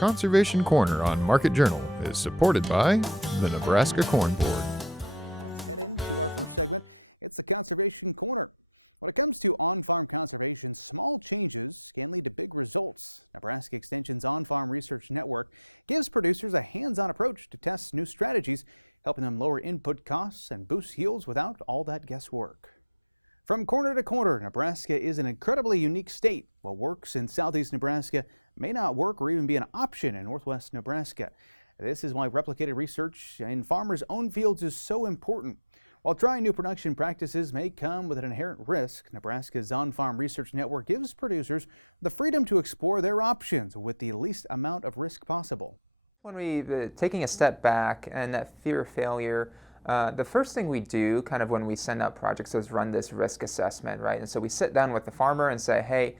Conservation Corner on Market Journal is supported by the Nebraska Corn Board. Let's head into our first segment. It's the Conservation Corner. When it comes to on-farm conservation, small changes can lead to big results. Nebraska Extension's On-Farm Research Network gives producers a hands-on approach to test new strategies, helping them lower input costs and boost yields without all that guesswork. From corner to corner, Nebraska is an incredibly unique state. What works in southeast Nebraska may not work or even be an option in northwest Nebraska. This is why replicated research in farmers' own fields is so important. While trying new production practices may come with an inherent risk, Nebraska's On-Farm Research Network gives producers the freedom to explore their options with the least amount of risk possible. When we taking a step back and that fear of failure, the first thing we do kind of when we send out projects is run this risk assessment, right? And so we sit down with the farmer and say, hey,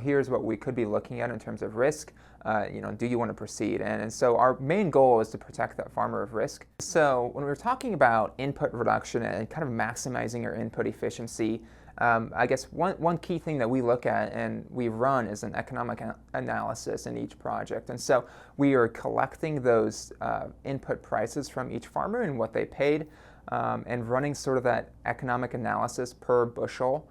here's what we could be looking at in terms of risk. Do you want to proceed? And so our main goal is to protect that farmer of risk. So when we're talking about input reduction and kind of maximizing our input efficiency, I guess one key thing that we look at and we run is an economic analysis in each project. And so we are collecting those input prices from each farmer and what they paid, and running sort of that economic analysis per bushel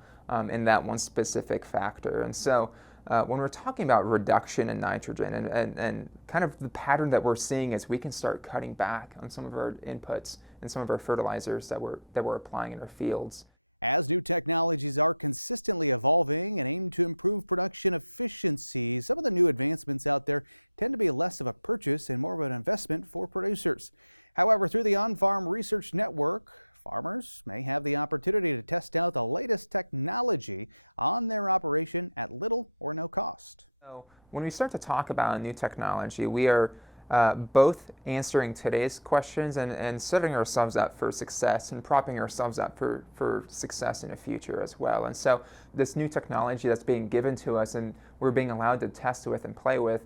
in that one specific factor. And so when we're talking about reduction in nitrogen and kind of the pattern that we're seeing is we can start cutting back on some of our inputs and some of our fertilizers that we're applying in our fields. As new technologies are consistently evolving and aim to improve production efficiency, some of the new advancements out there tend to be less of a purchase and more of an investment for producers. However, through the On-Farm Research Network, farmers may have the opportunity to test out the latest technology on their operation at little or no cost. So when we start to talk about new technology, we are both answering today's questions and setting ourselves up for success and propping ourselves up for success in the future as well. And so this new technology that's being given to us and we're being allowed to test with and play with,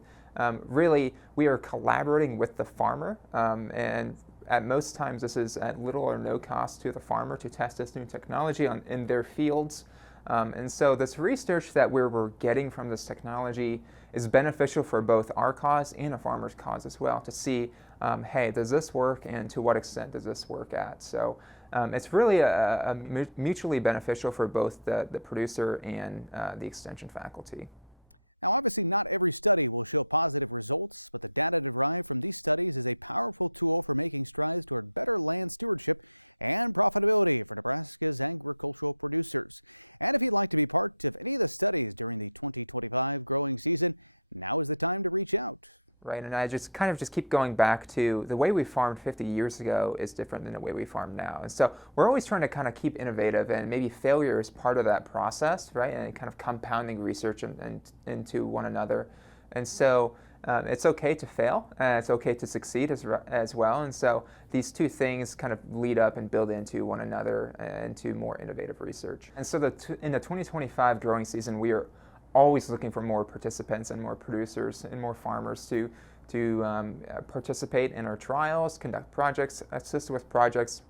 really we are collaborating with the farmer, and at most times this is at little or no cost to the farmer to test this new technology in their fields. And so this research that we're getting from this technology is beneficial for both our cause and a farmer's cause as well to see, hey, does this work and to what extent does this work at? So it's really a mutually beneficial for both the producer and the extension faculty. Now, obviously, not every study will show positive results, but the data derived from these studies is a powerful tool for making strides toward better land stewardship and profitability for Nebraska's agricultural producers. And if you'd like to be part of any of the studies during the 2025 growing season, now is the time to reach out. Right, and I just keep going back to the way we farmed 50 years ago is different than the way we farm now. And so we're always trying to kind of keep innovative, and maybe failure is part of that process, right? And kind of compounding research into one another. And so it's okay to fail, and it's okay to succeed as well. And so these two things kind of lead up and build into one another into more innovative research. And so in the 2025 growing season, we are always looking for more participants and more producers and more farmers to participate in our trials, conduct projects, assist with projects.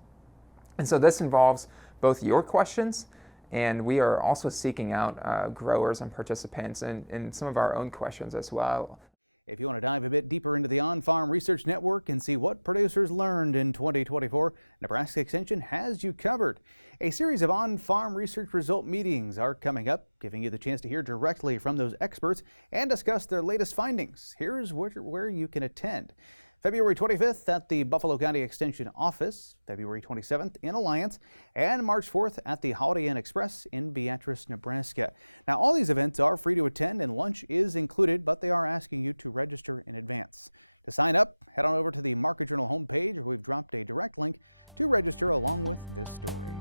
And so this involves both your questions, and we are also seeking out growers and participants in some of our own questions as well. If you want to dive a bit deeper into the On-Farm Research Network and see what producers learned in 2024, Nebraska Extension has you covered. A series of on-farm research result meetings are coming up, giving you the chance to hear directly from those experts and discuss their latest findings. Here's where you can attend. February 25th at the Buffalo County Extension office, February 27th in Alliance, and March 4th at the Holiday Inn Express in Beatrice, Nebraska. Now, all these events are free to attend and lunch is included, but they are asking you to register in advance. To sign up, head on over to the Market Journal homepage where we've dropped a direct link to register along with this story.